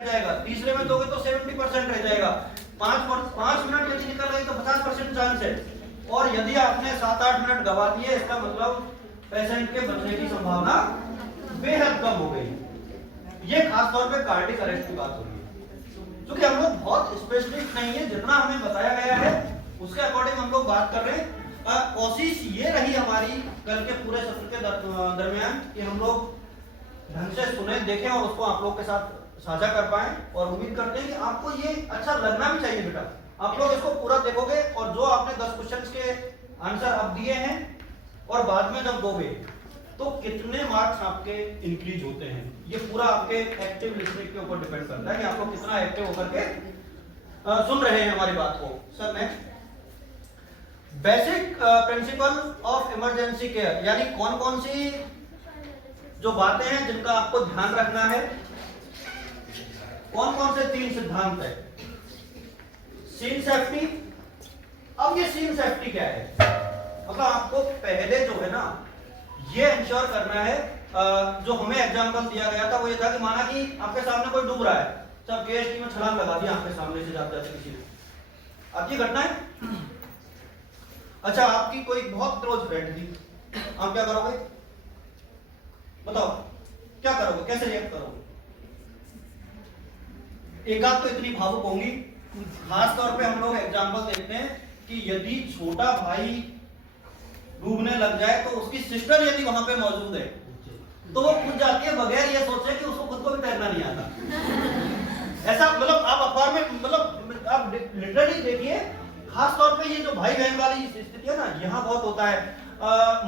जाएगा, तीसरे में दोगे तो 70% रह जाएगा। 5 मिनट यदि निकल गई तो 50% चांस है। और यदि आपने 7-8 मिनट गवा दिए, इसका मतलब पेशेंट के बचने की संभावना बेहद कम हो गई। ये खास तौर पे कार्डियक अरेस्ट की बात हो रही है, क्योंकि हम लोग बहुत स्पेसिफिक नहीं है, जितना हमें बताया गया है उसके अकॉर्डिंग हम लोग बात कर रहे हैं। कोशिश ये रही हमारी कल के पूरे सत्र के दरमियान कि हम लोग ढंग से सुने, देखें और उसको आप लोग के साथ साझा कर पाए। और उम्मीद करते हैं कि आपको ये अच्छा लगना भी चाहिए बेटा। आप लोग इसको पूरा देखोगे और जो आपने 10 क्वेश्चंस के आंसर अब दिए हैं और बाद में जब दोगे तो कितने मार्क्स आपके इंक्रीज होते हैं, ये पूरा आपके एक्टिव लिसनिंग के ऊपर डिपेंड करता है कि आप लोग कितना एक्टिव होकर के सुन रहे हैं हमारी बात को। Sir next, basic principle of emergency care, यानी कौन कौन सी जो बातें हैं जिनका आपको ध्यान रखना है, कौन कौन से 3 सिद्धांत है। Scene safety. अब ये सीन सेफ्टी क्या है, मतलब आपको पहले जो है ना ये इंश्योर करना है। जो हमें एग्जांपल दिया गया था वो ये था कि माना कि आपके सामने कोई डूब रहा है, सब केएसटी में छलांग लगा दिया आपके सामने से जाते जाते किसी ने, आपकी घटना है। अच्छा, आपकी कोई बहुत क्लोज फ्रेंड थी, आप क्या करोगे बताओ, क्या करोगे, कैसे रिएक्ट करोगे। एक आध तो इतनी भावुक होंगी। खास तौर पे हम लोग एग्जांपल देखते हैं कि यदि छोटा भाई डूबने लग जाए तो उसकी सिस्टर यदि वहां पे मौजूद है तो वो कूद जाती है बगैर ये सोचे कि उसको खुद को भी तैरना नहीं आता। ऐसा मतलब आप अखबार में मतलब आप लिटरली देखिए, खास तौर पे ये जो भाई बहन वाली स्थिति है ना, यहाँ बहुत होता है।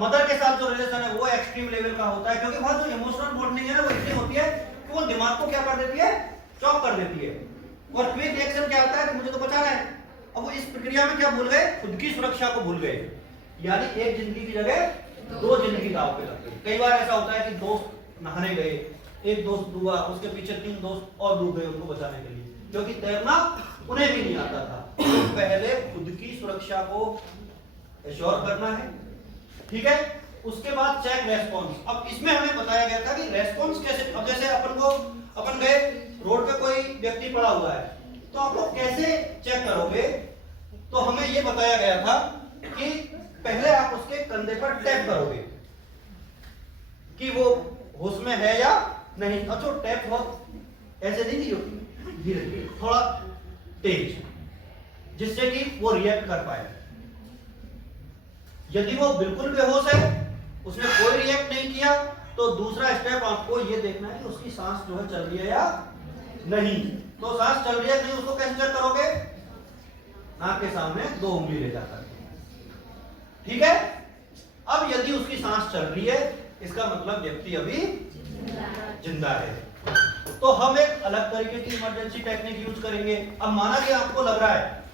मदर के साथ जो रिलेशन है वो एक्सट्रीम लेवल का होता है, क्योंकि वहां जो इमोशनल बॉन्डिंग है ना वो इतनी होती है कि वो दिमाग को क्या कर देती है, चॉक कर देती है। और क्विक रिएक्शन क्या होता है कि मुझे तो बचाना है। अब वो इस प्रक्रिया में क्या भूल गए, खुद की सुरक्षा को भूल गए, यानी एक जिंदगी की जगह 2 जिंदगी दांव पे लग गई। कई बार ऐसा होता है कि दोस्त नहाने गए, एक दोस्त डूबा, उसके पीछे 3 दोस्त और डूब गए उनको बचाने के लिए, क्योंकि तैरना उन्हें भी नहीं आता था। तो पहले खुद की सुरक्षा को एश्योर करना है, ठीक है। उसके बाद चेक रेस्पॉन्स। अब इसमें हमें बताया गया था कि रेस्पॉन्स कैसे, अब जैसे अपन गए रोड पे कोई व्यक्ति पड़ा हुआ है तो आप लोग कैसे चेक करोगे, तो हमें यह बताया गया था कि पहले आप उसके कंधे पर टैप करोगे कि वो होश में है या नहीं। अच्छा, टैप बहुत ऐसे नहीं होती, धीरे थोड़ा तेज, जिससे कि वो रिएक्ट कर पाए। यदि वो बिल्कुल बेहोश है, उसने कोई रिएक्ट नहीं किया, तो दूसरा स्टेप आपको ये देखना है कि उसकी सांस जो है चल रही है या नहीं। तो सांस चल रही है नहीं, उसको कैसे चेक करोगे, नाक के सामने 2 उंगली ले जाकर, ठीक है। अब यदि उसकी सांस चल रही है, इसका मतलब व्यक्ति अभी जिंदा है। तो हम एक अलग तरीके की इमरजेंसी टेक्निक यूज करेंगे। अब माना कि आपको लग रहा है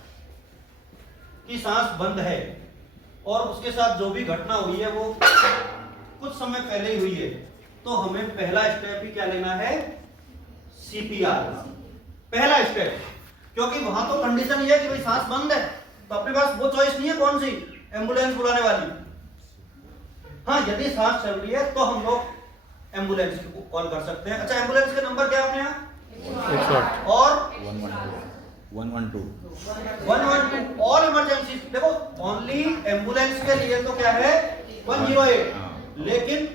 कि सांस बंद है और उसके साथ जो भी घटना हुई है वो कुछ समय पहले ही हुई है, तो हमें पहला स्टेप ही क्या लेना है, सीपीआर, पहला स्टेप। क्योंकि वहां तो कंडीशन ये है कि भाई सांस बंद है, तो अपने पास वो चॉइस नहीं है कौन सी, एम्बुलेंस बुलाने वाली। हाँ, यदि सांस चल रही है तो हम लोग एम्बुलेंस को कॉल कर सकते हैं। अच्छा, एम्बुलेंस के नंबर क्या अपने यहाँ 108 और 112 और इमरजेंसी देखो, ओनली एम्बुलेंस के लिए तो क्या है 108, लेकिन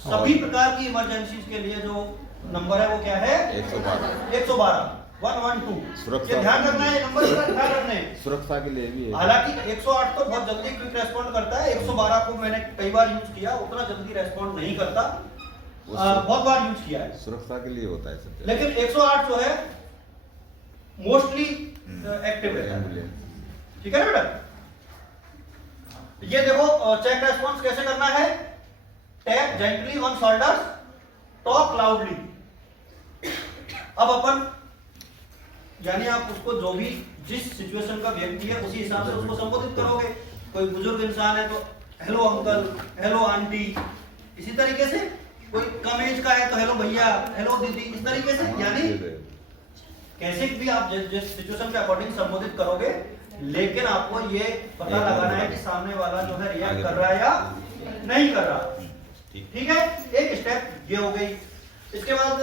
सभी प्रकार की इमरजेंसी के लिए जो नंबर है वो क्या है 112 112। ये ध्यान रखना है, ये नंबर का ध्यान रखना है, सुरक्षा के लिए भी है। हालांकि 108 तो बहुत जल्दी क्विक रेस्पॉन्ड करता है, 112 को मैंने कई बार यूज किया, उतना जल्दी रेस्पॉन्ड नहीं करता, बहुत बार यूज किया है, सुरक्षा के लिए होता है सब। लेकिन 108 जो है मोस्टली एक्टिव है, ठीक है ना बेटा। ये देखो चेक रेस्पॉन्स कैसे करना है, tap gently on shoulders, talk loudly. अब अपन यानी आप उसको जो भी जिस सिचुएशन का व्यक्ति है उसी हिसाब से उसको संबोधित करोगे। कोई बुजुर्ग इंसान है तो हेलो अंकल, हेलो आंटी, इसी तरीके से। कोई कम एज का है तो हेलो भैया, हेलो दीदी, इस तरीके से। यानी कैसे भी आप जिस सिचुएशन के अकॉर्डिंग संबोधित करोगे, लेकिन आपको ये पता लगाना है कि सामने वाला जो है रिएक्ट कर रहा है या नहीं कर रहा, ठीक है। एक स्टेप ये हो गई। इसके बाद